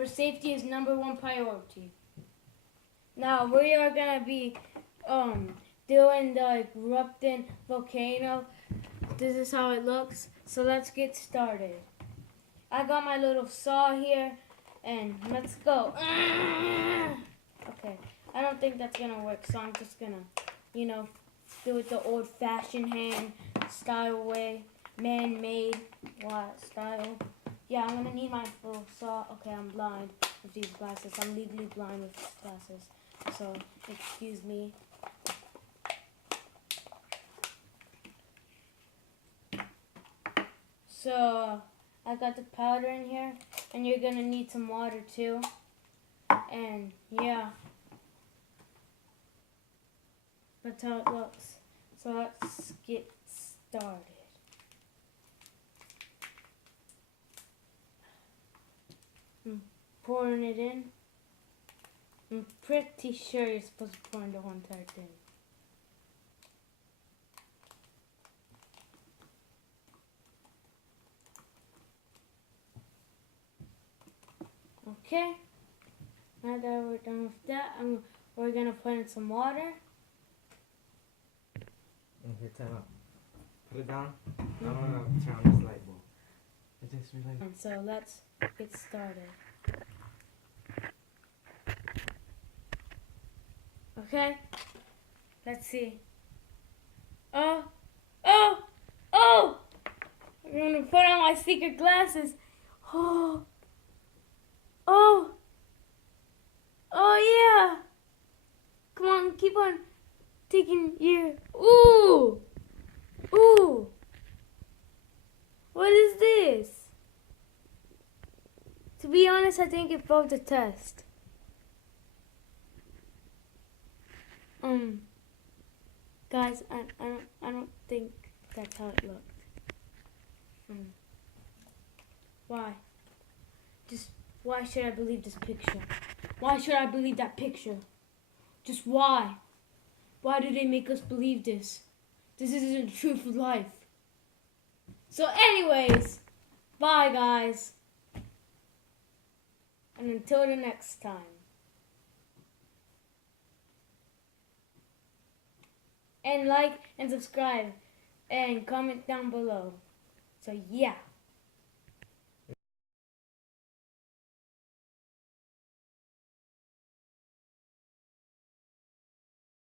where safety is #1 priority. Now we are gonna be doing the erupting volcano. This is how it looks. So let's get started. I got my little saw here, and let's go. Okay, I don't think that's gonna work, so I'm just gonna, do it the old-fashioned hand style way, man-made style. Yeah, I'm gonna need my little saw. Okay, I'm blind with these glasses. I'm legally blind with these glasses, so excuse me. So I got the powder in here, and you're gonna need some water too. And yeah, that's how it looks. So let's get started. I'm pouring it in. I'm pretty sure you're supposed to pour in the whole entire thing. Okay, now that we're done with that, we're gonna put in some water. Okay, time out. Put it down. I don't want to turn on this light bulb. I just realized. And so let's get started. Okay, let's see. Oh! I'm gonna put on my secret glasses. Oh yeah! Come on, keep on taking your. Ooh! What is this? To be honest, I think it failed the test. Guys, I don't think that's how it looked. Why? Why should I believe this picture? Why should I believe that picture? Just why? Why do they make us believe this? This isn't the truth of life. So anyways, bye guys. And until the next time. And like and subscribe and comment down below. So yeah.